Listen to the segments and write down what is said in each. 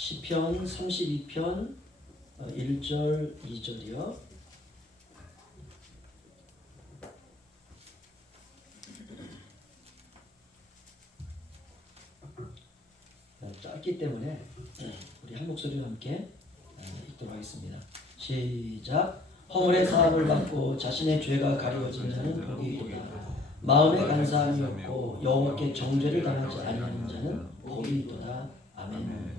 시편 32편 1절 2절이요. 짧기 때문에 우리 한 목소리와 함께 읽도록 하겠습니다. 시작. 허물의 사함을 받고 자신의 죄가 가려진 자는 복이 있도다. 마음에 간사함이 없고 여호와께 정죄를 당하지 아니하는 자는 복이 있도다. 아멘.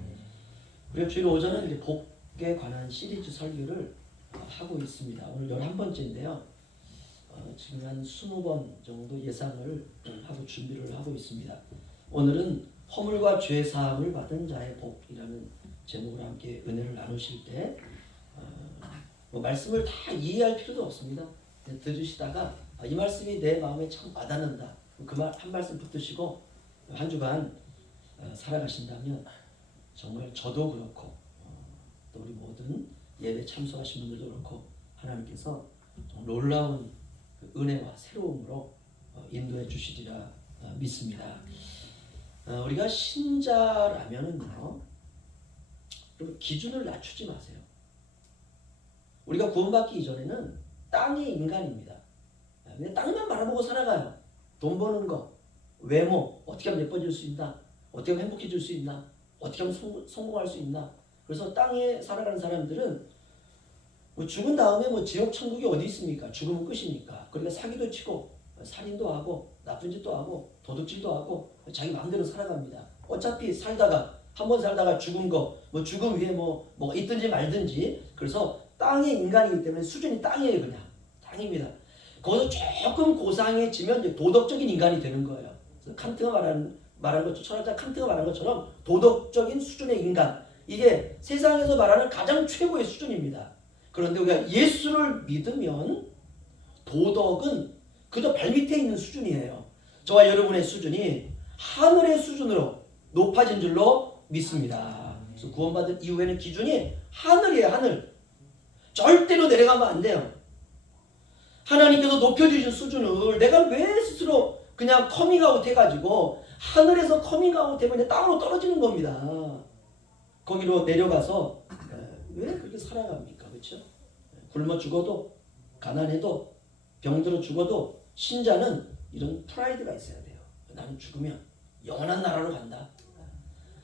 우리가 주일 오전은 이제 복에 관한 시리즈 설교를 하고 있습니다. 오늘 11번째인데요. 지금 한 20번 정도 예상을 하고 준비를 하고 있습니다. 오늘은 허물과 죄 사함을 받은 자의 복이라는 제목으로 함께 은혜를 나누실 때 말씀을 다 이해할 필요도 없습니다. 들으시다가 이 말씀이 내 마음에 참 와닿는다. 그 말 한 말씀 붙드시고 한 주간 살아가신다면 정말 저도 그렇고 또 우리 모든 예배 참석하신 분들도 그렇고 하나님께서 놀라운 은혜와 새로움으로 인도해 주시리라 믿습니다. 우리가 신자라면은요, 기준을 낮추지 마세요. 우리가 구원받기 이전에는 땅의 인간입니다. 그냥 땅만 바라보고 살아가요. 돈 버는 거, 외모, 어떻게 하면 예뻐질 수 있나, 어떻게 하면 행복해질 수 있나, 어떻게 하면 성공할 수 있나. 그래서 땅에 살아가는 사람들은 죽은 다음에 지옥 천국이 어디 있습니까? 죽으면 끝입니까? 그러니까 사기도 치고 살인도 하고 나쁜 짓도 하고 도둑질도 하고 자기 마음대로 살아갑니다. 어차피 살다가 한번 살다가 죽은 거 죽음 위에 뭐가 있든지 말든지. 그래서 땅의 인간이기 때문에 수준이 땅이에요. 그냥 땅입니다. 거기서 조금 고상해지면 이제 도덕적인 인간이 되는 거예요. 칸트가 말한 것처럼, 철학자 칸트가 말한 것처럼 도덕적인 수준의 인간, 이게 세상에서 말하는 가장 최고의 수준입니다. 그런데 우리가 예수를 믿으면 도덕은 그저 발밑에 있는 수준이에요. 저와 여러분의 수준이 하늘의 수준으로 높아진 줄로 믿습니다. 그래서 구원받은 이후에는 기준이 하늘이에요. 하늘. 절대로 내려가면 안 돼요. 하나님께서 높여주신 수준을 내가 왜 스스로 그냥 커밍아웃 해가지고 하늘에서 커밍아웃 해보니 땅으로 떨어지는 겁니다. 거기로 내려가서 왜 그렇게 살아갑니까? 그렇죠? 굶어 죽어도, 가난해도, 병들어 죽어도 신자는 이런 프라이드가 있어야 돼요. 나는 죽으면 영원한 나라로 간다.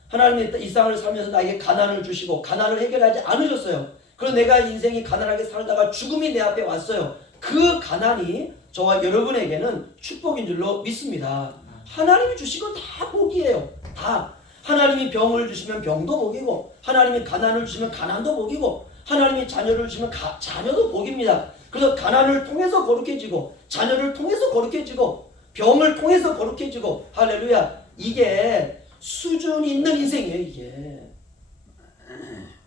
하나님이 이 땅을 살면서 나에게 가난을 주시고 가난을 해결하지 않으셨어요. 그래서 내가 인생이 가난하게 살다가 죽음이 내 앞에 왔어요. 그 가난이 저와 여러분에게는 축복인 줄로 믿습니다. 하나님이 주신 건 다 복이에요. 다. 하나님이 병을 주시면 병도 복이고, 하나님이 가난을 주시면 가난도 복이고, 하나님이 자녀를 주시면 자녀도 복입니다. 그래서 가난을 통해서 거룩해지고, 자녀를 통해서 거룩해지고, 병을 통해서 거룩해지고, 할렐루야. 이게 수준이 있는 인생이에요. 이게.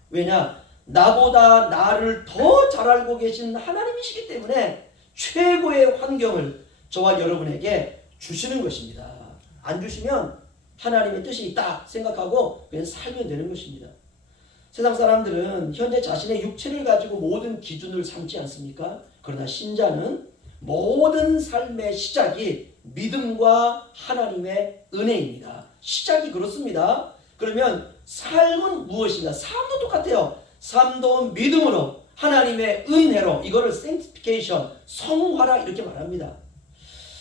왜냐? 나보다 나를 더 잘 알고 계신 하나님이시기 때문에 최고의 환경을 저와 여러분에게 주시는 것입니다. 안 주시면 하나님의 뜻이 있다 생각하고 그냥 살면 되는 것입니다. 세상 사람들은 현재 자신의 육체를 가지고 모든 기준을 삼지 않습니까? 그러나 신자는 모든 삶의 시작이 믿음과 하나님의 은혜입니다. 시작이 그렇습니다. 그러면 삶은 무엇인가? 삶도 똑같아요. 삶도 믿음으로, 하나님의 은혜로, 이거를 sanctification, 성화라 이렇게 말합니다.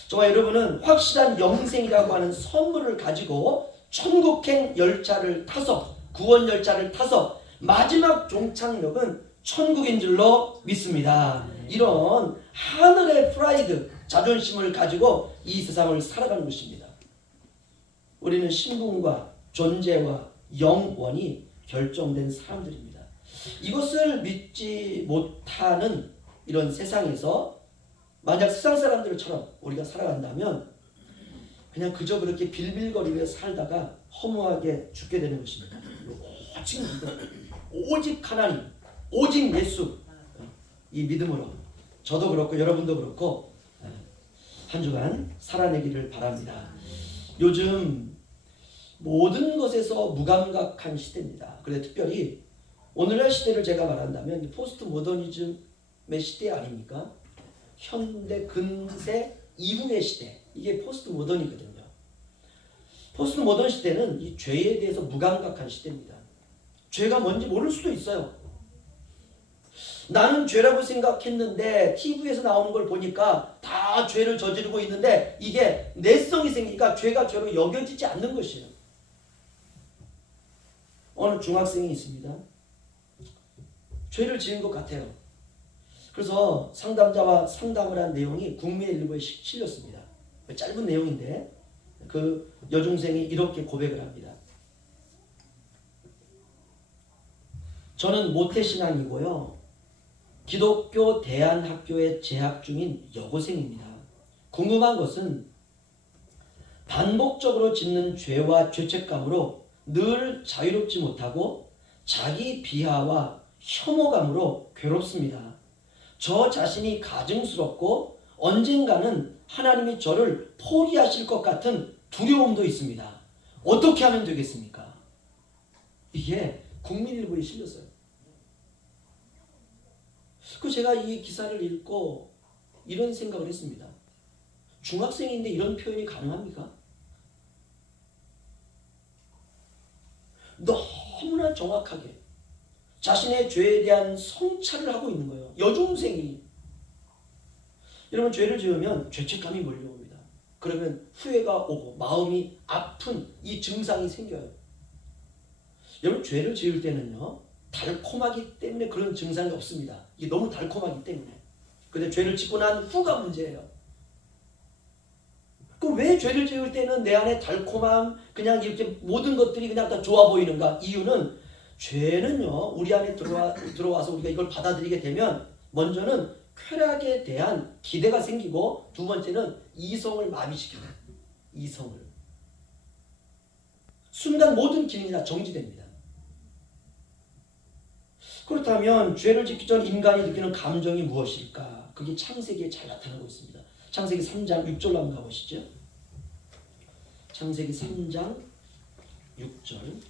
저와 여러분은 확실한 영생이라고 하는 선물을 가지고 천국행 열차를 타서, 구원 열차를 타서 마지막 종착역은 천국인 줄로 믿습니다. 이런 하늘의 프라이드, 자존심을 가지고 이 세상을 살아가는 것입니다. 우리는 신분과 존재와 영원이 결정된 사람들입니다. 이것을 믿지 못하는 이런 세상에서 만약 세상 사람들처럼 우리가 살아간다면 그냥 그저 그렇게 빌빌거리며 살다가 허무하게 죽게 되는 것입니다. 오직 믿음, 오직 하나님, 오직 예수, 이 믿음으로 저도 그렇고 여러분도 그렇고 한 주간 살아내기를 바랍니다. 요즘 모든 것에서 무감각한 시대입니다. 그런데 특별히 오늘날 시대를 제가 말한다면 포스트 모더니즘의 시대 아닙니까? 현대 근세 이후의 시대, 이게 포스트 모던이거든요. 포스트 모던 시대는 이 죄에 대해서 무감각한 시대입니다. 죄가 뭔지 모를 수도 있어요. 나는 죄라고 생각했는데 TV에서 나오는 걸 보니까 다 죄를 저지르고 있는데 이게 내성이 생기니까 죄가 죄로 여겨지지 않는 것이에요. 어느 중학생이 있습니다. 죄를 지은 것 같아요. 그래서 상담자와 상담을 한 내용이 국민일보에 실렸습니다. 짧은 내용인데 그 여중생이 이렇게 고백을 합니다. 저는 모태신앙이고요. 기독교 대안학교에 재학 중인 여고생입니다. 궁금한 것은 반복적으로 짓는 죄와 죄책감으로 늘 자유롭지 못하고 자기 비하와 혐오감으로 괴롭습니다. 저 자신이 가증스럽고 언젠가는 하나님이 저를 포기하실 것 같은 두려움도 있습니다. 어떻게 하면 되겠습니까? 이게 국민일보에 실렸어요. 그 제가 이 기사를 읽고 이런 생각을 했습니다. 중학생인데 이런 표현이 가능합니까? 너무나 정확하게 자신의 죄에 대한 성찰을 하고 있는 거예요. 여중생이. 여러분 죄를 지으면 죄책감이 몰려옵니다. 그러면 후회가 오고 마음이 아픈 이 증상이 생겨요. 여러분 죄를 지을 때는요. 달콤하기 때문에 그런 증상이 없습니다. 이게 너무 달콤하기 때문에. 근데 죄를 짓고 난 후가 문제예요. 그럼 왜 죄를 지을 때는 내 안에 달콤함, 그냥 이렇게 모든 것들이 그냥 다 좋아 보이는가? 이유는 죄는요, 우리 안에 들어와서 우리가 이걸 받아들이게 되면 먼저는 쾌락에 대한 기대가 생기고 두 번째는 이성을 마비시켜요. 이성을. 순간 모든 기능이 다 정지됩니다. 그렇다면 죄를 짓기 전 인간이 느끼는 감정이 무엇일까? 그게 창세기에 잘 나타나고 있습니다. 창세기 3장 6절로 한번 가보시죠. 창세기 3장 6절.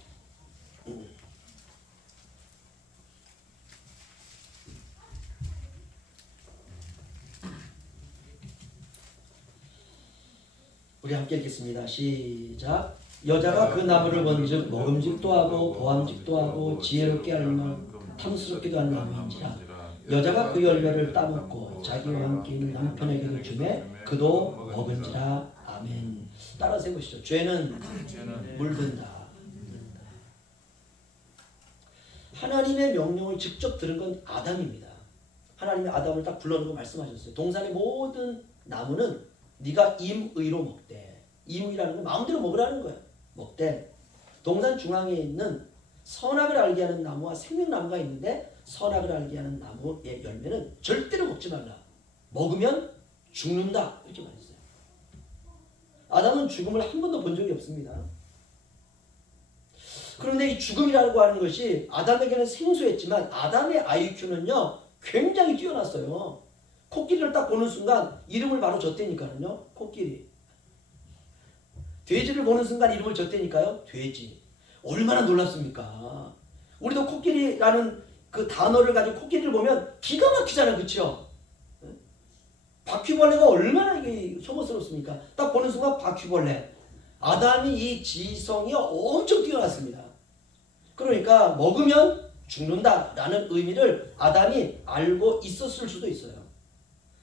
우리 함께 읽겠습니다. 시작. 여자가 그 나무를 본즉 먹음직도 하고 보암직도 하고 지혜롭게 알며 탐스럽기도 한 나무인지라. 여자가 그 열매를 따먹고 자기와 함께 있는 남편에게도 주매 그도 먹은지라. 아멘. 따라서 해보시죠. 죄는 물든다. 하나님의 명령을 직접 들은 건 아담입니다. 하나님이 아담을 딱 불러놓고 말씀하셨어요. 동산의 모든 나무는 네가 임의로 먹되. 임의라는 건 마음대로 먹으라는 거야. 먹되. 동산 중앙에 있는 선악을 알게 하는 나무와 생명나무가 있는데 선악을 알게 하는 나무의 열매는 절대로 먹지 말라. 먹으면 죽는다. 이렇게 말했어요. 아담은 죽음을 한 번도 본 적이 없습니다. 그런데 이 죽음이라고 하는 것이 아담에게는 생소했지만 아담의 IQ는요 굉장히 뛰어났어요. 코끼리를 딱 보는 순간 이름을 바로 줬다니까요. 코끼리. 돼지를 보는 순간 이름을 줬다니까요. 돼지. 얼마나 놀랍습니까? 우리도 코끼리라는 그 단어를 가지고 코끼리를 보면 기가 막히잖아요. 그렇죠? 바퀴벌레가 얼마나 이게 혐오스럽습니까? 딱 보는 순간 바퀴벌레. 아담이 이 지성이 엄청 뛰어났습니다. 그러니까 먹으면 죽는다라는 의미를 아담이 알고 있었을 수도 있어요.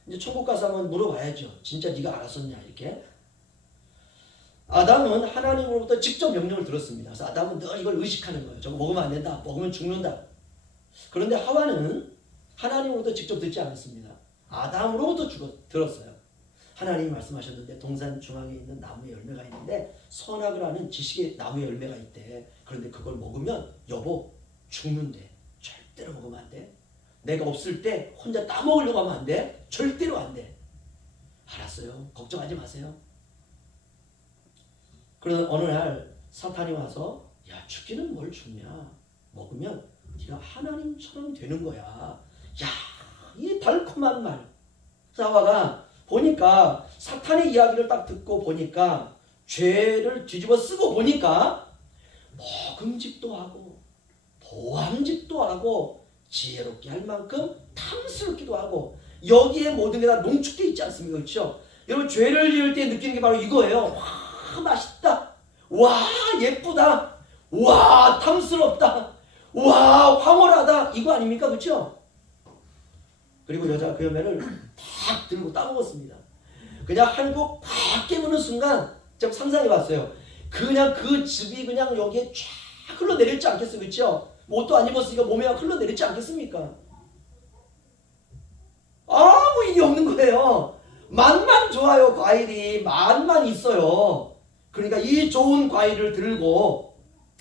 이제 천국 가서 한번 물어봐야죠. 진짜 네가 알았었냐 이렇게. 아담은 하나님으로부터 직접 명령을 들었습니다. 그래서 아담은 늘 이걸 의식하는 거예요. 저거 먹으면 안 된다. 먹으면 죽는다. 그런데 하와는 하나님으로부터 직접 듣지 않았습니다. 아담으로부터 들었어요. 하나님이 말씀하셨는데 동산 중앙에 있는 나무의 열매가 있는데 선악을 아는 지식의 나무의 열매가 있대. 그런데 그걸 먹으면 여보 죽는데. 절대로 먹으면 안 돼. 내가 없을 때 혼자 따먹으려고 하면 안 돼. 절대로 안 돼. 알았어요. 걱정하지 마세요. 그러던 어느 날 사탄이 와서 야 죽기는 뭘 죽냐. 먹으면 네가 하나님처럼 되는 거야. 야 이 달콤한 말. 하와가 보니까 사탄의 이야기를 딱 듣고 보니까 죄를 뒤집어 쓰고 보니까 먹음직도 하고 보암직도 하고 지혜롭게 할 만큼 탐스럽기도 하고 여기에 모든 게 다 농축되어 있지 않습니까? 그렇죠? 여러분 죄를 지을 때 느끼는 게 바로 이거예요. 와 맛있다. 와 예쁘다. 와 탐스럽다. 와, 황홀하다 이거 아닙니까? 그렇죠? 그리고 여자가 그 열매를 탁 들고 따먹었습니다. 그냥 한국 팍 깨무는 순간 제가 상상해봤어요. 그냥 그 즙이 그냥 여기에 쫙 흘러내렸지 않겠어요? 그렇죠? 옷도 안 입었으니까 몸에 막 흘러내렸지 않겠습니까? 아무 일이 없는 거예요. 맛만 좋아요. 과일이 맛만 있어요. 그러니까 이 좋은 과일을 들고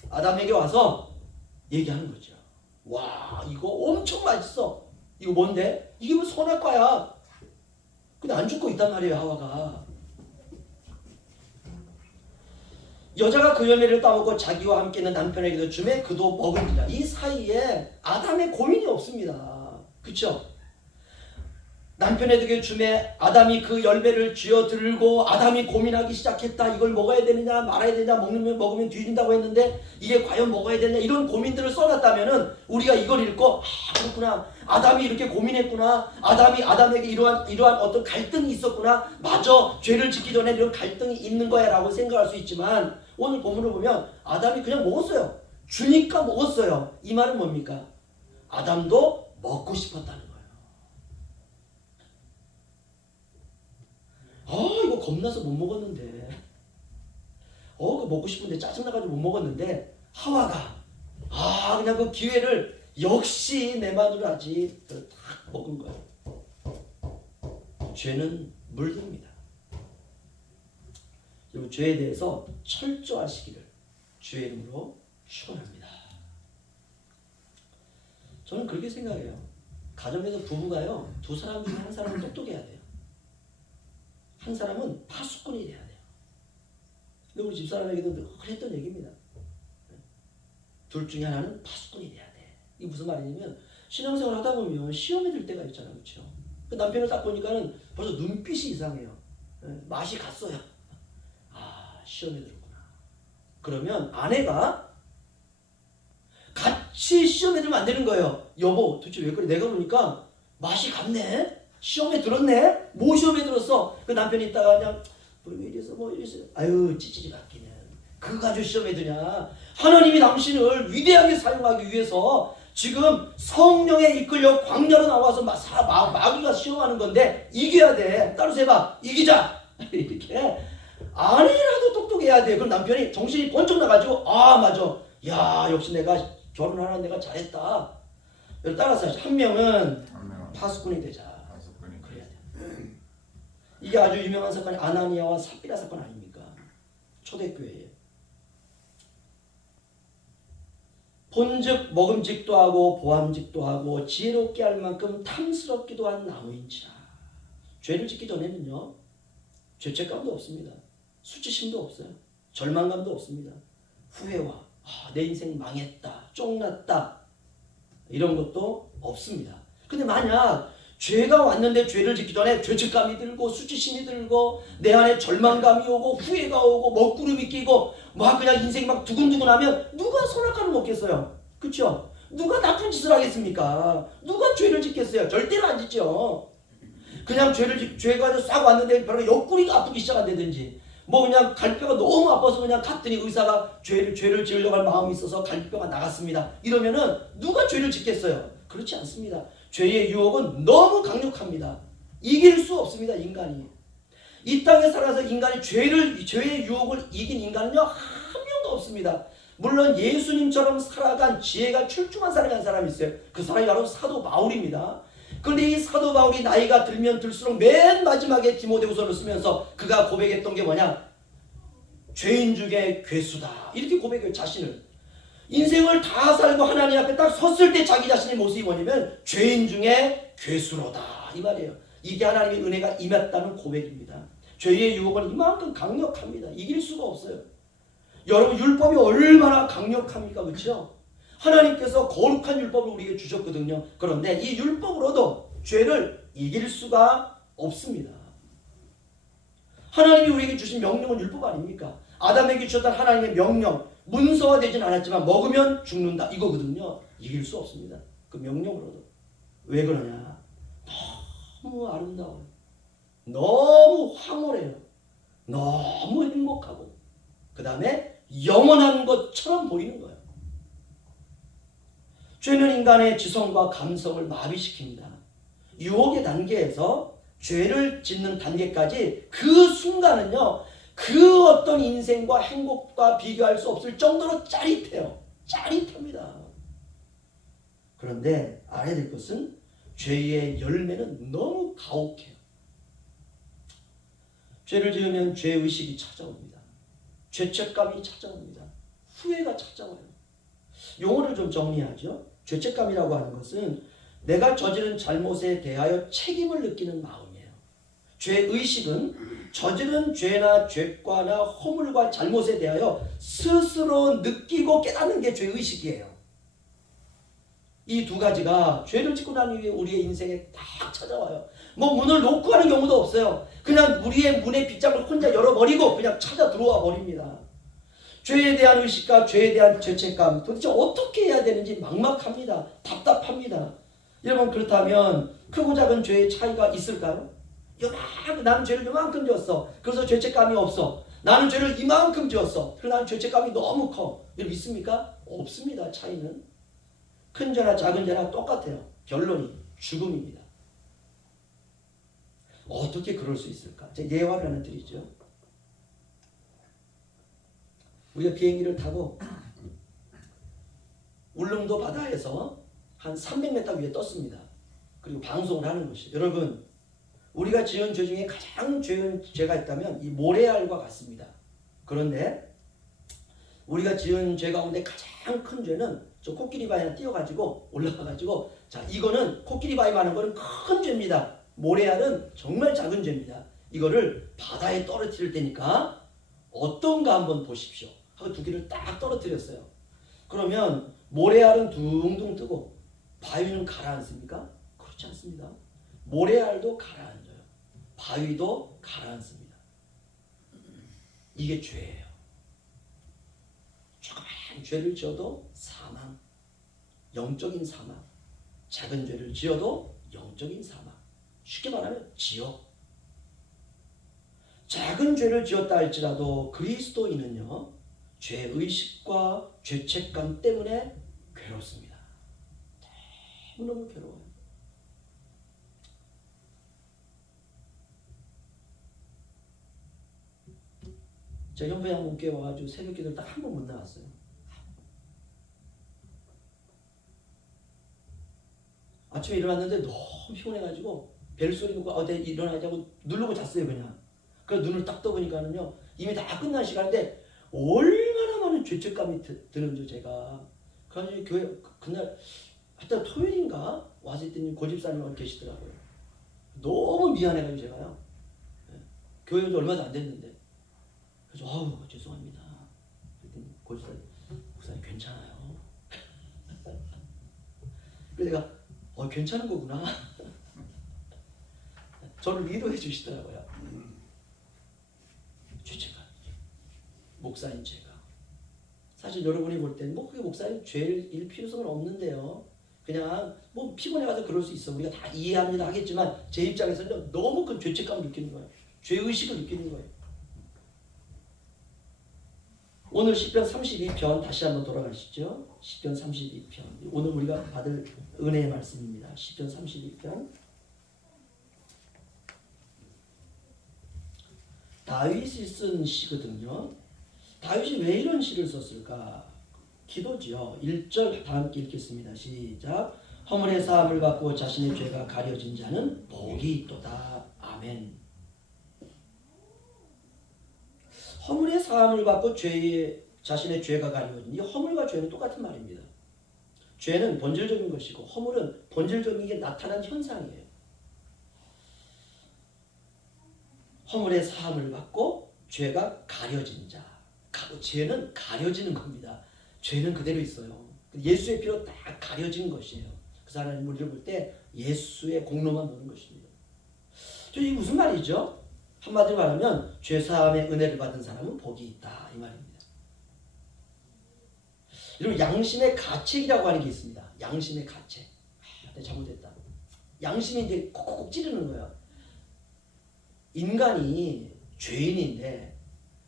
아담에게 와서 얘기하는 거죠. 와, 이거 엄청 맛있어. 이거 뭔데? 이게 뭐 선악과야. 근데 안 죽고 있단 말이에요, 하와가. 여자가 그 열매를 따먹고 자기와 함께 있는 남편에게도 주매 그도 먹은지라. 이 사이에 아담의 고민이 없습니다. 그쵸? 남편에게 주매 아담이 그 열매를 쥐어 들고 아담이 고민하기 시작했다. 이걸 먹어야 되느냐 말아야 되느냐 먹으면 뒤진다고 했는데 이게 과연 먹어야 되느냐 이런 고민들을 써놨다면은 우리가 이걸 읽고 그렇구나. 아담이 이렇게 고민했구나. 아담이 아담에게 이러한 어떤 갈등이 있었구나. 맞아. 죄를 짓기 전에 이런 갈등이 있는 거야 라고 생각할 수 있지만 오늘 본문을 보면 아담이 그냥 먹었어요. 주니까 먹었어요. 이 말은 뭡니까? 아담도 먹고 싶었다는 거예요. 이거 겁나서 못 먹었는데 그거 먹고 싶은데 짜증나가지고 못 먹었는데 하와가 그냥 그 기회를 역시 내 마누라지 딱 먹은 거예요. 죄는 물듭니다. 그리고 죄에 대해서 철저하시기를 주의 이름으로 축원합니다. 저는 그렇게 생각해요. 가정에서 부부가요, 두 사람 중에 한 사람은 똑똑해야 돼요. 한 사람은 파수꾼이 돼야 돼요. 근데 우리 집사람에게도 늘 했던 얘기입니다. 둘 중에 하나는 파수꾼이 돼야 돼. 이게 무슨 말이냐면 신앙생활 하다 보면 시험에 들 때가 있잖아요. 그렇죠? 그 남편을 딱 보니까는 벌써 눈빛이 이상해요. 맛이 갔어요. 시험에 들었구나. 그러면 아내가 같이 시험에 들면 안 되는 거예요. 여보, 도대체 왜 그래? 내가 보니까 맛이 갔네? 시험에 들었네? 뭐 시험에 들었어? 그 남편이 있다가 그냥 왜 이래서 뭐 이래서 아유 찌찌지 맡기는 그거 가지고 시험에 드냐? 하나님이 당신을 위대하게 사용하기 위해서 지금 성령에 이끌려 광야로 나와서 마귀가 시험하는 건데 이겨야 돼. 따라서 해봐. 이기자. 이렇게 아내라도 똑똑해야 돼. 그럼 남편이 정신이 번쩍 나가지고 맞아. 야 역시 내가 결혼하는 내가 잘했다. 따라서 한 명은 파수꾼이 되자. 그래야 돼. 이게 아주 유명한 사건이 아나니아와 삽비라 사건 아닙니까? 초대교회에 본즉 먹음직도 하고 보암직도 하고 지혜롭게 할 만큼 탐스럽기도 한 나무인지라. 죄를 짓기 전에는요 죄책감도 없습니다. 수치심도 없어요. 절망감도 없습니다. 후회와 내 인생 망했다, 쫑났다 이런 것도 없습니다. 근데 만약 죄가 왔는데 죄를 짓기 전에 죄책감이 들고 수치심이 들고 내 안에 절망감이 오고 후회가 오고 먹구름이 끼고 막 그냥 인생이 막 두근두근하면 누가 선악과를 먹겠어요? 그렇죠? 누가 나쁜 짓을 하겠습니까? 누가 죄를 짓겠어요? 절대로 안 짓죠. 그냥 죄가 싹 왔는데 바로 옆구리가 아프기 시작한다든지 뭐 그냥 갈비뼈가 너무 아파서 그냥 갔더니 의사가 죄를 지으려고 할 마음이 있어서 갈비뼈가 나갔습니다. 이러면은 누가 죄를 짓겠어요? 그렇지 않습니다. 죄의 유혹은 너무 강력합니다. 이길 수 없습니다. 인간이. 이 땅에 살아서 인간이 죄의 유혹을 이긴 인간은요 한 명도 없습니다. 물론 예수님처럼 살아간 지혜가 출중한 사람이 있어요. 그 사람이 바로 사도 바울입니다. 그런데 이 사도 바울이 나이가 들면 들수록 맨 마지막에 디모데후서를 쓰면서 그가 고백했던 게 뭐냐? 죄인 중에 괴수다. 이렇게 고백해요. 자신을. 인생을 다 살고 하나님 앞에 딱 섰을 때 자기 자신의 모습이 뭐냐면 죄인 중에 괴수로다. 이 말이에요. 이게 하나님의 은혜가 임했다는 고백입니다. 죄의 유혹은 이만큼 강력합니다. 이길 수가 없어요. 여러분 율법이 얼마나 강력합니까? 그렇죠? 하나님께서 거룩한 율법을 우리에게 주셨거든요. 그런데 이 율법으로도 죄를 이길 수가 없습니다. 하나님이 우리에게 주신 명령은 율법 아닙니까? 아담에게 주셨던 하나님의 명령 문서화되진 않았지만 먹으면 죽는다 이거거든요. 이길 수 없습니다. 그 명령으로도. 왜 그러냐? 너무 아름다워요. 너무 황홀해요. 너무 행복하고 그 다음에 영원한 것처럼 보이는 거예요. 죄는 인간의 지성과 감성을 마비시킵니다. 유혹의 단계에서 죄를 짓는 단계까지 그 순간은요, 그 어떤 인생과 행복과 비교할 수 없을 정도로 짜릿해요. 짜릿합니다. 그런데 알아야 될 것은 죄의 열매는 너무 가혹해요. 죄를 지으면 죄의식이 찾아옵니다. 죄책감이 찾아옵니다. 후회가 찾아와요. 용어를 좀 정리하죠. 죄책감이라고 하는 것은 내가 저지른 잘못에 대하여 책임을 느끼는 마음이에요. 죄의식은 저지른 죄나 죄과나 허물과 잘못에 대하여 스스로 느끼고 깨닫는 게 죄의식이에요. 이 두 가지가 죄를 짓고 난 이후에 우리의 인생에 딱 찾아와요. 뭐 문을 놓고 하는 경우도 없어요. 그냥 우리의 문의 빗장을 혼자 열어버리고 그냥 찾아 들어와 버립니다. 죄에 대한 의식과 죄에 대한 죄책감, 도대체 어떻게 해야 되는지 막막합니다. 답답합니다. 여러분, 그렇다면 크고 작은 죄의 차이가 있을까요? 나는 죄를 이만큼 지었어. 그래서 죄책감이 없어. 나는 죄를 이만큼 지었어. 그래서 나는 죄책감이 너무 커. 여러분, 있습니까? 없습니다. 차이는. 큰 죄나 작은 죄나 똑같아요. 결론이 죽음입니다. 어떻게 그럴 수 있을까? 제가 예화를 하나 드리죠. 우리가 비행기를 타고 울릉도 바다에서 한 300m 위에 떴습니다. 그리고 방송을 하는 것이, 여러분, 우리가 지은 죄 중에 가장 죄가 있다면 이 모래알과 같습니다. 그런데 우리가 지은 죄 가운데 가장 큰 죄는 저 코끼리 바위에 뛰어가지고 올라가가지고, 자, 이거는 코끼리 바위 많은 거는 큰 죄입니다. 모래알은 정말 작은 죄입니다. 이거를 바다에 떨어뜨릴 테니까 어떤가 한번 보십시오 하고 두 개를 딱 떨어뜨렸어요. 그러면 모래알은 둥둥 뜨고 바위는 가라앉습니까? 그렇지 않습니다. 모래알도 가라앉아요. 바위도 가라앉습니다. 이게 죄예요. 조그만 죄를 지어도 사망, 영적인 사망. 작은 죄를 지어도 영적인 사망. 쉽게 말하면 지옥. 작은 죄를 지었다 할지라도 그리스도인은요, 죄의식과 죄책감 때문에 괴롭습니다. 너무너무 괴로워요. 제가 현포양문교회 와가지고 새벽기도를 딱 한 번 못 나왔어요. 아침에 일어났는데 너무 피곤해가지고 벨소리 듣고 내가 일어나자고 누르고 잤어요. 그냥. 그래서 눈을 딱 떠보니까는요, 이미 다 끝난 시간인데 얼마나 많은 죄책감이 드는지 제가. 그래가지고 교회 그날 하여튼 토요일인가 와서 있더니 고집사님이 계시더라고요. 너무 미안해가지고 제가요, 교회 온 지 얼마도 안 됐는데, 그래서 죄송합니다. 그랬더니 고집사님, 목사님 괜찮아요. 그래서 내가 괜찮은 거구나. 저를 위로해 주시더라고요. 죄책감이죠. 목사인 제가. 사실 여러분이 볼 때는 그게 목사님 죄일 필요성은 없는데요. 그냥 피곤해가지고 그럴 수 있어. 우리가 다 이해합니다 하겠지만 제 입장에서는 너무 큰 죄책감을 느끼는 거예요. 죄의식을 느끼는 거예요. 오늘 시편 32편 다시 한번 돌아가시죠. 시편 32편. 오늘 우리가 받을 은혜의 말씀입니다. 시편 32편. 다윗이 쓴 시거든요. 다윗이 왜 이런 시를 썼을까? 기도지요. 1절 다 함께 읽겠습니다. 시작. 허물의 사함을 받고 자신의 죄가 가려진 자는 복이 있도다. 아멘. 허물의 사함을 받고 자신의 죄가 가려진, 이 허물과 죄는 똑같은 말입니다. 죄는 본질적인 것이고 허물은 본질적인 게 나타난 현상이에요. 허물의 사함을 받고 죄가 가려진 자. 죄는 가려지는 겁니다. 죄는 그대로 있어요. 예수의 피로 딱 가려진 것이에요. 그래서 하나님 우리를 볼 때 예수의 공로만 보는 것입니다. 이게 무슨 말이죠? 한마디로 말하면 죄사함의 은혜를 받은 사람은 복이 있다, 이 말입니다. 여러분, 양심의 가책이라고 하는 게 있습니다. 양심의 가책. 내가 잘못했다. 양심이 이제 콕콕 찌르는 거예요. 인간이 죄인인데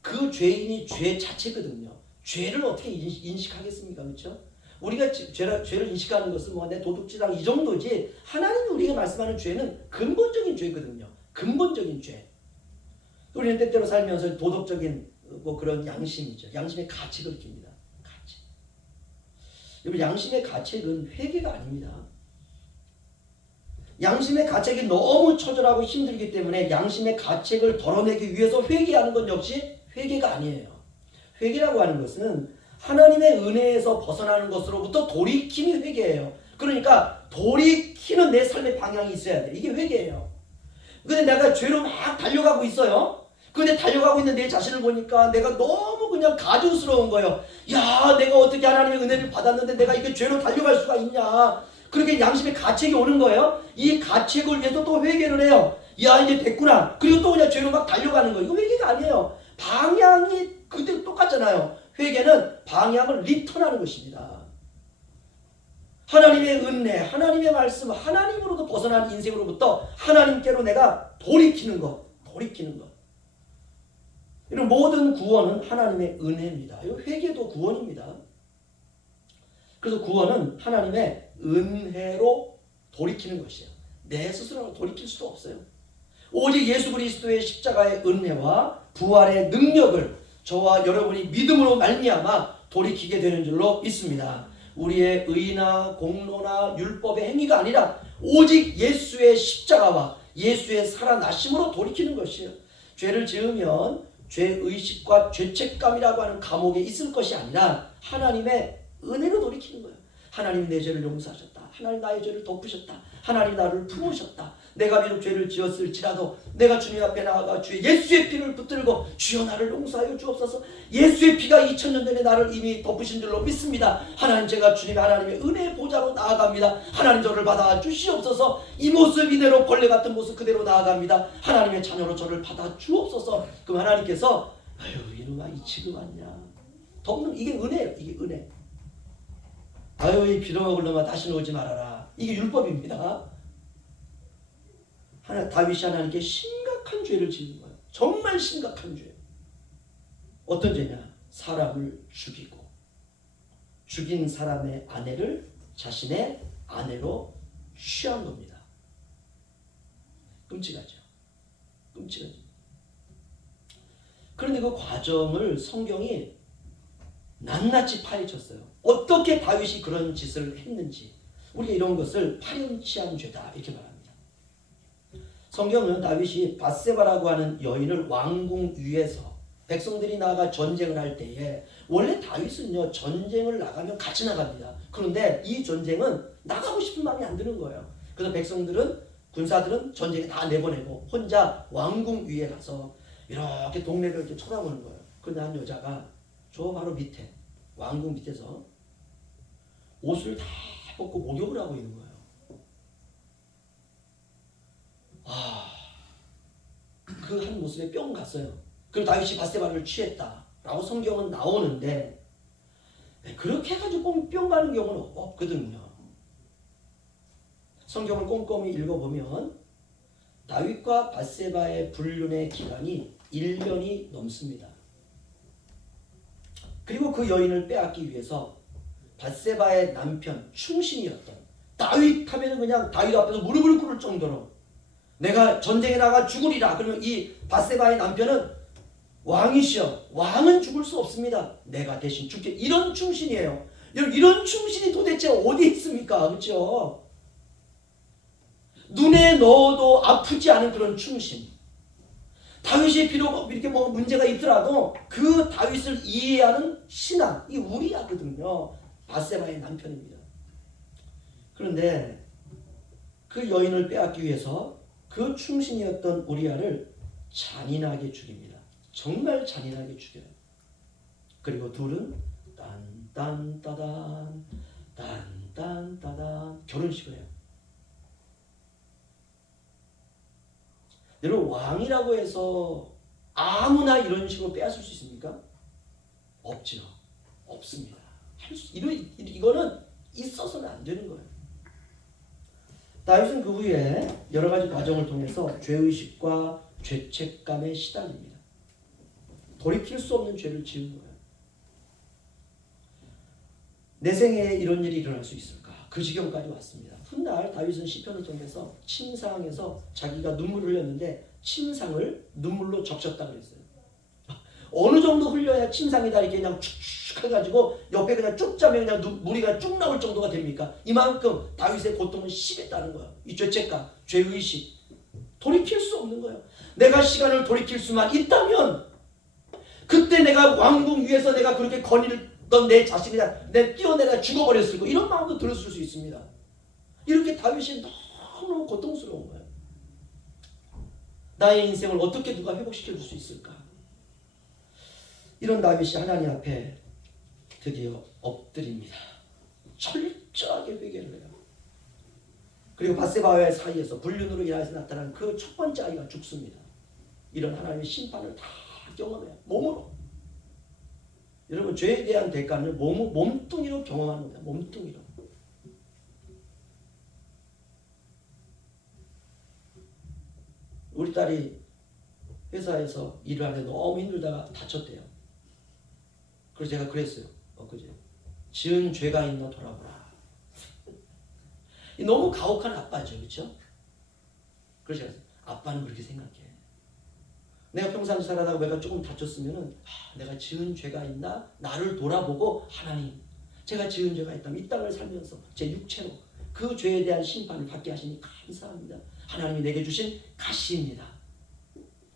그 죄인이 죄 자체거든요. 죄를 어떻게 인식하겠습니까? 그렇죠? 우리가 죄를 인식하는 것은 뭐 내 도둑질하고 이 정도지, 하나님이 우리가 말씀하는 죄는 근본적인 죄거든요. 근본적인 죄. 우리는 때때로 살면서 도덕적인 뭐 그런 양심이죠. 양심의 가책을 깁니다. 가책. 여러분, 양심의 가책은 회개가 아닙니다. 양심의 가책이 너무 처절하고 힘들기 때문에 양심의 가책을 덜어내기 위해서 회개하는 건 역시 회개가 아니에요. 회개라고 하는 것은 하나님의 은혜에서 벗어나는 것으로부터 돌이킴이 회개예요. 그러니까 돌이키는 내 삶의 방향이 있어야 돼. 이게 회개예요. 근데 내가 죄로 막 달려가고 있어요. 근데 달려가고 있는 내 자신을 보니까 내가 너무 그냥 가증스러운 거예요. 야, 내가 어떻게 하나님의 은혜를 받았는데 내가 이렇게 죄로 달려갈 수가 있냐. 그렇게 양심의 가책이 오는 거예요. 이 가책을 위해서 또 회개를 해요. 야, 이제 됐구나. 그리고 또 그냥 죄로 막 달려가는 거예요. 이거 회개가 아니에요. 방향이 그때 똑같잖아요. 회개는 방향을 리턴하는 것입니다. 하나님의 은혜, 하나님의 말씀, 하나님으로도 벗어난 인생으로부터 하나님께로 내가 돌이키는 것, 돌이키는 것. 이런 모든 구원은 하나님의 은혜입니다. 회개도 구원입니다. 그래서 구원은 하나님의 은혜로 돌이키는 것이에요. 내 스스로 돌이킬 수도 없어요. 오직 예수 그리스도의 십자가의 은혜와 부활의 능력을 저와 여러분이 믿음으로 말미암아 돌이키게 되는 줄로 믿습니다. 우리의 의나 공로나 율법의 행위가 아니라 오직 예수의 십자가와 예수의 살아나심으로 돌이키는 것이에요. 죄를 지으면 죄의식과 죄책감이라고 하는 감옥에 있을 것이 아니라 하나님의 은혜로 돌이키는 거예요. 하나님이 내 죄를 용서하셨다. 하나님 나의 죄를 덮으셨다. 하나님 나를 품으셨다. 내가 비록 죄를 지었을지라도 내가 주님 앞에 나아가 주의 예수의 피를 붙들고 주여 나를 용서하여 주옵소서. 예수의 피가 2000년 전에 나를 이미 덮으신 줄로 믿습니다. 하나님, 제가 주님의 하나님의 은혜의 보좌로 나아갑니다. 하나님, 저를 받아 주시옵소서. 이 모습 이대로 벌레 같은 모습 그대로 나아갑니다. 하나님의 자녀로 저를 받아 주옵소서. 그럼 하나님께서 아유 이놈아 이 지금 왔냐. 덮는 이게 은혜예요. 이게 은혜. 아유 이 빌어먹을 놈아 다시는 오지 말아라. 이게 율법입니다. 다윗이 하나님께 심각한 죄를 지은 거예요. 정말 심각한 죄. 어떤 죄냐? 사람을 죽이고 죽인 사람의 아내를 자신의 아내로 취한 겁니다. 끔찍하죠. 끔찍하죠. 그런데 그 과정을 성경이 낱낱이 파헤쳤어요. 어떻게 다윗이 그런 짓을 했는지. 우리가 이런 것을 파렴치한 죄다 이렇게 말합니다. 성경은 다윗이 밧세바라고 하는 여인을 왕궁 위에서 백성들이 나가 전쟁을 할 때에, 원래 다윗은요 전쟁을 나가면 같이 나갑니다. 그런데 이 전쟁은 나가고 싶은 마음이 안 드는 거예요. 그래서 백성들은, 군사들은 전쟁에 다 내보내고 혼자 왕궁 위에 가서 이렇게 동네를 이렇게 쳐다보는 거예요. 그런데 한 여자가 저 바로 밑에 왕궁 밑에서 옷을 다 벗고 목욕을 하고 있는 거예요. 그 한 모습에 뿅 갔어요. 그리고 다윗이 밧세바를 취했다라고 성경은 나오는데, 그렇게 해가지고 뿅 가는 경우는 없거든요. 성경을 꼼꼼히 읽어보면 다윗과 밧세바의 불륜의 기간이 1년이 넘습니다. 그리고 그 여인을 빼앗기 위해서 밧세바의 남편 충신이었던 다윗 하면 그냥 다윗 앞에서 무릎을 꿇을 정도로 내가 전쟁에 나가 죽으리라. 그러면 이 밧세바의 남편은 왕이시여, 왕은 죽을 수 없습니다. 내가 대신 죽게. 이런 충신이에요. 이런 충신이 도대체 어디 있습니까? 그렇죠? 눈에 넣어도 아프지 않은 그런 충신. 다윗이 비록 이렇게 뭐 문제가 있더라도 그 다윗을 이해하는 신앙, 이 우리야거든요. 밧세바의 남편입니다. 그런데 그 여인을 빼앗기 위해서 그 충신이었던 우리야를 잔인하게 죽입니다. 정말 잔인하게 죽여요. 그리고 둘은 딴딴따단 딴딴따단 결혼식을 해요. 여러분, 왕이라고 해서 아무나 이런 식으로 빼앗을 수 있습니까? 없죠. 없습니다. 이거는 있어서는 안 되는 거예요. 다윗은 그 후에 여러 가지 과정을 통해서 죄의식과 죄책감에 시달립니다. 돌이킬 수 없는 죄를 지은 거예요. 내 생애에 이런 일이 일어날 수 있을까? 그 지경까지 왔습니다. 훗날 다윗은 시편을 통해서 침상에서 자기가 눈물을 흘렸는데 침상을 눈물로 적셨다 그랬어요. 어느 정도 흘려야 침상에다 이렇게 그냥 축축 해가지고 옆에 그냥 쭉 짜면 그냥 물이가 쭉 나올 정도가 됩니까? 이만큼 다윗의 고통은 심했다는 거예요. 이 죄책감, 죄의식 돌이킬 수 없는 거예요. 내가 시간을 돌이킬 수만 있다면 그때 내가 왕궁 위에서 내가 그렇게 거닐던 내 자신이나 내 뛰어내려 죽어버렸을 거 이런 마음도 들었을 수 있습니다. 이렇게 다윗이 너무 고통스러운 거예요. 나의 인생을 어떻게 누가 회복시켜 줄 수 있을까? 이런 다윗이 하나님 앞에 드디어 엎드립니다. 철저하게 회개를 해요. 그리고 밧세바와의 사이에서 불륜으로 인해서 나타난 그 첫 번째 아이가 죽습니다. 이런 하나님의 심판을 다 경험해요. 몸으로. 여러분 죄에 대한 대가는 몸뚱이로 경험하는 겁니다. 몸뚱이로. 우리 딸이 회사에서 일을 하는데 너무 힘들다가 다쳤대요. 그래서 제가 그랬어요. 엊그제. 지은 죄가 있나 돌아보라. 너무 가혹한 아빠죠. 그렇죠? 그래서 제가 아빠는 그렇게 생각해. 내가 평상시 살아다가 내가 조금 다쳤으면은 내가 지은 죄가 있나? 나를 돌아보고 하나님 제가 지은 죄가 있다면 이 땅을 살면서 제 육체로 그 죄에 대한 심판을 받게 하시니 감사합니다. 하나님이 내게 주신 가시입니다.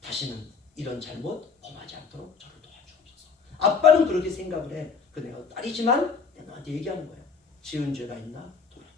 다시는 이런 잘못 범하지 않도록 저를 도와주옵소서. 아빠는 그렇게 생각을 해. 그 내가 딸이지만 내가 너한테 얘기하는 거예요. 지은 죄가 있나? 돌아보라.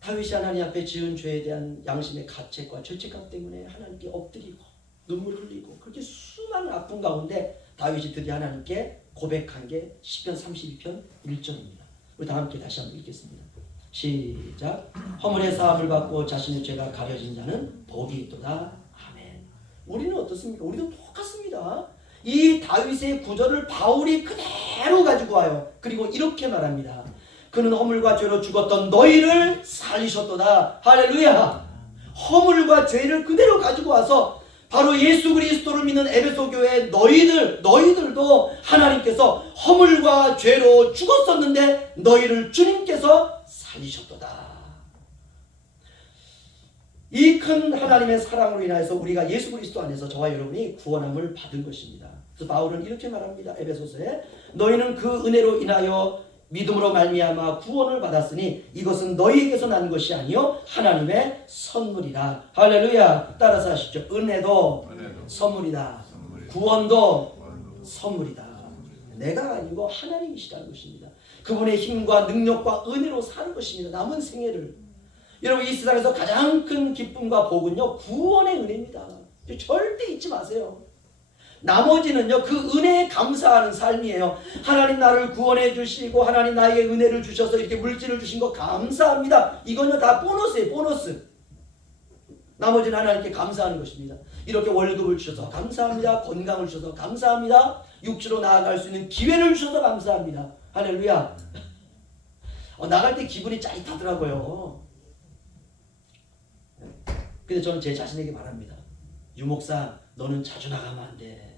다윗이 하나님 앞에 지은 죄에 대한 양심의 가책과 죄책감 때문에 하나님께 엎드리고 눈물 흘리고 그렇게 수많은 아픔 가운데 다윗이 드디어 하나님께 고백한 게 시편 32편 1절입니다. 우리 다 함께 다시 한번 읽겠습니다. 시작. 허물의 사함을 받고 자신의 죄가 가려진 자는 복이 있도다. 아멘. 우리는 어떻습니까? 우리도 똑같습니다. 이 다윗의 구절을 바울이 그대로 가지고 와요. 그리고 이렇게 말합니다. 그는 허물과 죄로 죽었던 너희를 살리셨도다. 할렐루야. 허물과 죄를 그대로 가지고 와서 바로 예수 그리스도를 믿는 에베소 교회 너희들도 하나님께서 허물과 죄로 죽었었는데 너희를 주님께서 살리셨도다. 이 큰 하나님의 사랑으로 인하여서 우리가 예수 그리스도 안에서 저와 여러분이 구원함을 받은 것입니다. 그래서 바울은 이렇게 말합니다. 에베소서에 너희는 그 은혜로 인하여 믿음으로 말미암아 구원을 받았으니 이것은 너희에게서 난 것이 아니요 하나님의 선물이라. 할렐루야. 따라서 하시죠. 은혜도 선물이다. 구원도 선물이다. 내가 아니고 하나님이시라는 것입니다. 그분의 힘과 능력과 은혜로 사는 것입니다. 남은 생애를. 여러분 이 세상에서 가장 큰 기쁨과 복은요 구원의 은혜입니다. 절대 잊지 마세요. 나머지는요 그 은혜에 감사하는 삶이에요. 하나님 나를 구원해 주시고 하나님 나에게 은혜를 주셔서 이렇게 물질을 주신 거 감사합니다. 이건요 다 보너스예요. 보너스. 나머지는 하나님께 감사하는 것입니다. 이렇게 월급을 주셔서 감사합니다. 건강을 주셔서 감사합니다. 육체로 나아갈 수 있는 기회를 주셔서 감사합니다. 할렐루야. 나갈 때 기분이 짜릿하더라고요. 근데 저는 제 자신에게 말합니다. 유목사 너는 자주 나가면 안 돼.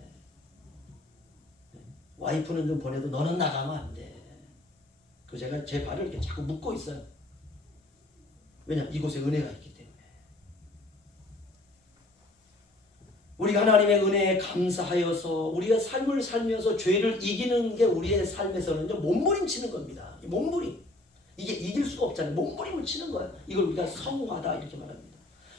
와이프는 좀 보내도 너는 나가면 안 돼. 그래서 제가 제 발을 이렇게 자꾸 묶고 있어요. 왜냐? 이곳에 은혜가 있기 때문에. 우리가 하나님의 은혜에 감사하여서 우리가 삶을 살면서 죄를 이기는 게 우리의 삶에서는요 몸부림치는 겁니다. 몸부림. 이게 이길 수가 없잖아요. 몸부림을 치는 거예요. 이걸 우리가 성화다 이렇게 말합니다.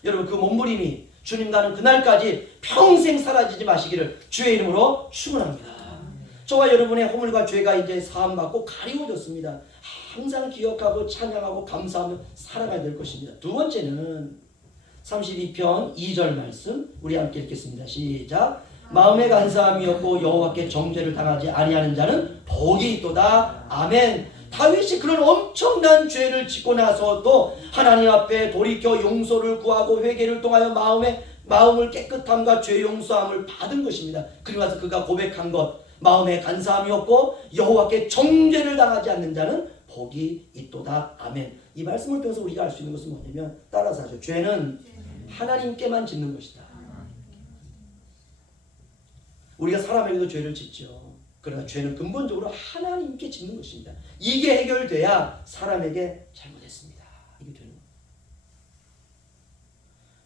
여러분 그 몸부림이 주님과는 그날까지 평생 사라지지 마시기를 주의 이름으로 축원합니다. 저와 여러분의 허물과 죄가 이제 사함받고 가리워졌습니다. 항상 기억하고 찬양하고 감사하며 살아가야 될 것입니다. 두 번째는 32편 2절 말씀 우리 함께 읽겠습니다. 시작. 마음에 간사함이었고 여호와께 정죄를 당하지 아니하는 자는 복이 있도다. 아멘. 다윗이 그런 엄청난 죄를 짓고 나서도 하나님 앞에 돌이켜 용서를 구하고 회개를 통하여 마음을 깨끗함과 죄 용서함을 받은 것입니다. 그리고 나서 그가 고백한 것 마음에 간사함이 없고 여호와께 정죄를 당하지 않는 자는 복이 있도다. 아멘. 이 말씀을 통해서 우리가 알 수 있는 것은 뭐냐면 따라서 하죠. 죄는 하나님께만 짓는 것이다. 우리가 사람에게도 죄를 짓죠. 그러나 죄는 근본적으로 하나님께 짓는 것입니다. 이게 해결돼야 사람에게 잘못했습니다. 이게 되는 거예요.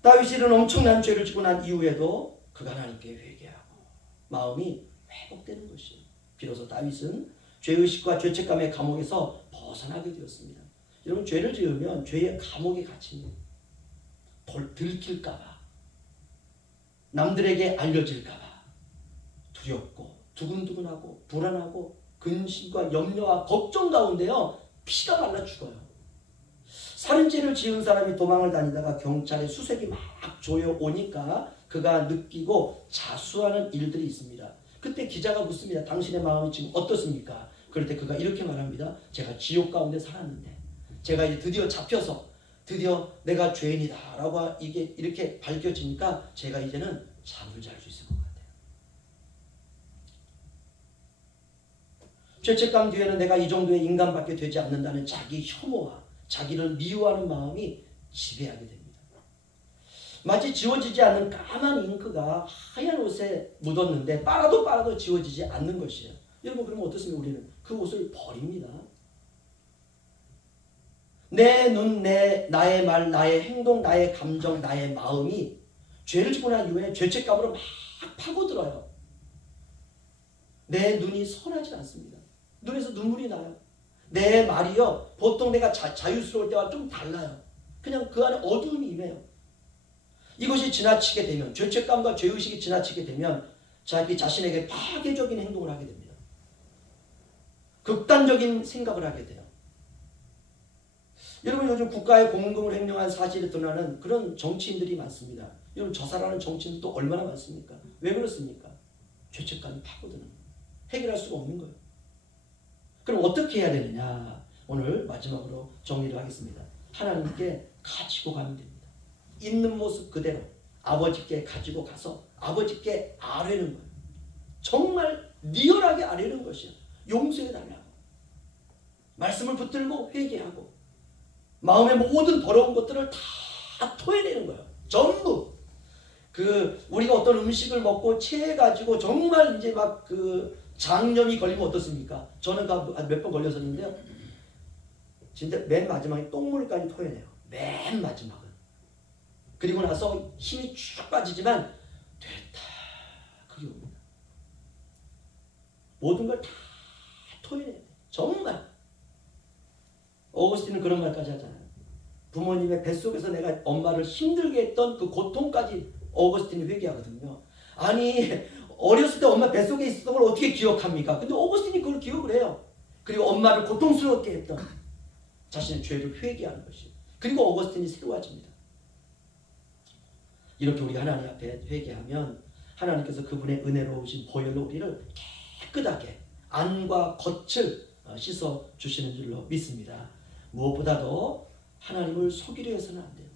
다윗이 이런 엄청난 죄를 짓고 난 이후에도 그가 하나님께 회개하고 마음이 회복되는 것이에요. 비로소 다윗은 죄의식과 죄책감의 감옥에서 벗어나게 되었습니다. 여러분, 죄를 지으면 죄의 감옥에 갇힙니다. 들킬까봐, 남들에게 알려질까봐 두렵고 두근두근하고 불안하고 근심과 염려와 걱정 가운데요 피가 말라 죽어요. 살인죄를 지은 사람이 도망을 다니다가 경찰의 수색이 막 조여오니까 그가 느끼고 자수하는 일들이 있습니다. 그때 기자가 묻습니다. 당신의 마음이 지금 어떻습니까? 그럴 때 그가 이렇게 말합니다. 제가 지옥 가운데 살았는데 제가 이제 드디어 잡혀서 드디어 내가 죄인이다 라고 이게 이렇게 밝혀지니까 제가 이제는 잠을 잘 수 있을 것 같아요. 죄책감 뒤에는 내가 이 정도의 인간밖에 되지 않는다는 자기 혐오와 자기를 미워하는 마음이 지배하게 됩니다. 마치 지워지지 않는 까만 잉크가 하얀 옷에 묻었는데 빨아도 지워지지 않는 것이에요. 여러분, 그러면 어떻습니까? 우리는 그 옷을 버립니다. 내 눈, 나의 말, 나의 행동, 나의 감정, 나의 마음이 죄를 짓고 난 이후에 죄책감으로 막 파고들어요. 내 눈이 선하지 않습니다. 눈에서 눈물이 나요. 내 말이요, 보통 내가 자유스러울 때와 좀 달라요. 그냥 그 안에 어두움이 임해요. 이것이 지나치게 되면, 죄책감과 죄의식이 지나치게 되면 자기 자신에게 파괴적인 행동을 하게 됩니다. 극단적인 생각을 하게 돼요. 여러분, 요즘 국가의 공금을 횡령한 사실이 드러나는 그런 정치인들이 많습니다. 여러분, 저사라는 정치인들도 얼마나 많습니까? 왜 그렇습니까? 죄책감이 파고드는 거예요. 해결할 수가 없는 거예요. 그럼 어떻게 해야 되느냐? 오늘 마지막으로 정리를 하겠습니다. 하나님께 가지고 가면 됩니다. 있는 모습 그대로 아버지께 가지고 가서 아버지께 아뢰는 거예요. 정말 리얼하게 아뢰는 것이에요. 용서해달라고. 말씀을 붙들고 회개하고 마음의 모든 더러운 것들을 다 토해내는 거예요. 전부. 우리가 어떤 음식을 먹고 체해가지고 정말 이제 막 장염이 걸리면 어떻습니까? 저는 몇 번 걸렸었는데요. 진짜 맨 마지막에 똥물까지 토해내요. 맨 마지막은. 그리고 나서 힘이 쭉 빠지지만 됐다. 그게 옵니다. 모든 걸 다 토해내야 돼. 정말. 어거스틴은 그런 말까지 하잖아요. 부모님의 뱃속에서 내가 엄마를 힘들게 했던 그 고통까지 어거스틴이 회개하거든요. 아니, 어렸을 때 엄마 뱃속에 있었던 걸 어떻게 기억합니까? 근데 어거스틴이 그걸 기억을 해요. 그리고 엄마를 고통스럽게 했던 자신의 죄를 회개하는 것이. 그리고 어거스틴이 새로워집니다. 이렇게 우리가 하나님 앞에 회개하면 하나님께서 그분의 은혜로우신 보혈로 우리를 깨끗하게 안과 겉을 씻어 주시는 줄로 믿습니다. 무엇보다도 하나님을 속이려 해서는 안 돼요.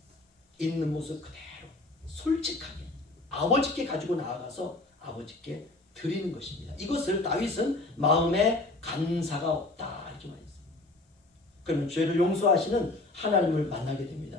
있는 모습 그대로 솔직하게 아버지께 가지고 나아가서 아버지께 드리는 것입니다. 이것을 다윗은 마음에 간사가 없다 이렇게 말했어요. 그러면 죄를 용서하시는 하나님을 만나게 됩니다.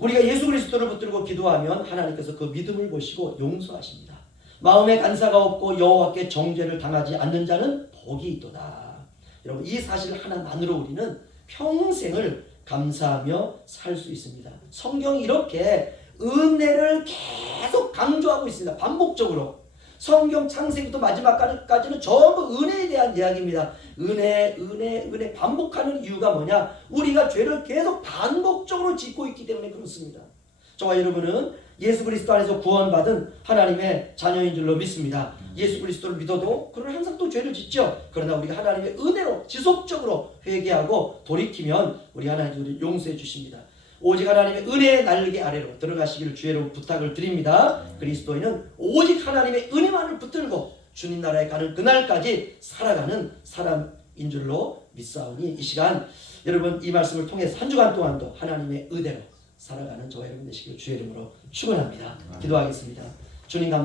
우리가 예수 그리스도를 붙들고 기도하면 하나님께서 그 믿음을 보시고 용서하십니다. 마음에 간사가 없고 여호와께 정죄를 당하지 않는 자는 복이 있도다. 여러분, 이 사실 하나만으로 우리는 평생을 감사하며 살 수 있습니다. 성경이 이렇게 은혜를 계속 강조하고 있습니다. 반복적으로. 성경 창세기부터 마지막까지는 전부 은혜에 대한 이야기입니다. 은혜 반복하는 이유가 뭐냐? 우리가 죄를 계속 반복적으로 짓고 있기 때문에 그렇습니다. 저와 여러분은 예수 그리스도 안에서 구원받은 하나님의 자녀인 줄로 믿습니다. 예수 그리스도를 믿어도 그는 항상 또 죄를 짓죠. 그러나 우리가 하나님의 은혜로 지속적으로 회개하고 돌이키면 우리 하나님이 우리를 용서해 주십니다. 오직 하나님의 은혜의 날개 아래로 들어가시기를 주의로 부탁을 드립니다. 그리스도인은 오직 하나님의 은혜만을 붙들고 주님 나라에 가는 그날까지 살아가는 사람인 줄로 믿사오니 이 시간 여러분 이 말씀을 통해서 한 주간 동안도 하나님의 은혜로 살아가는 저와 여러분 되시길 주의 이름으로 축원합니다. 기도하겠습니다. 주님 감사합니다.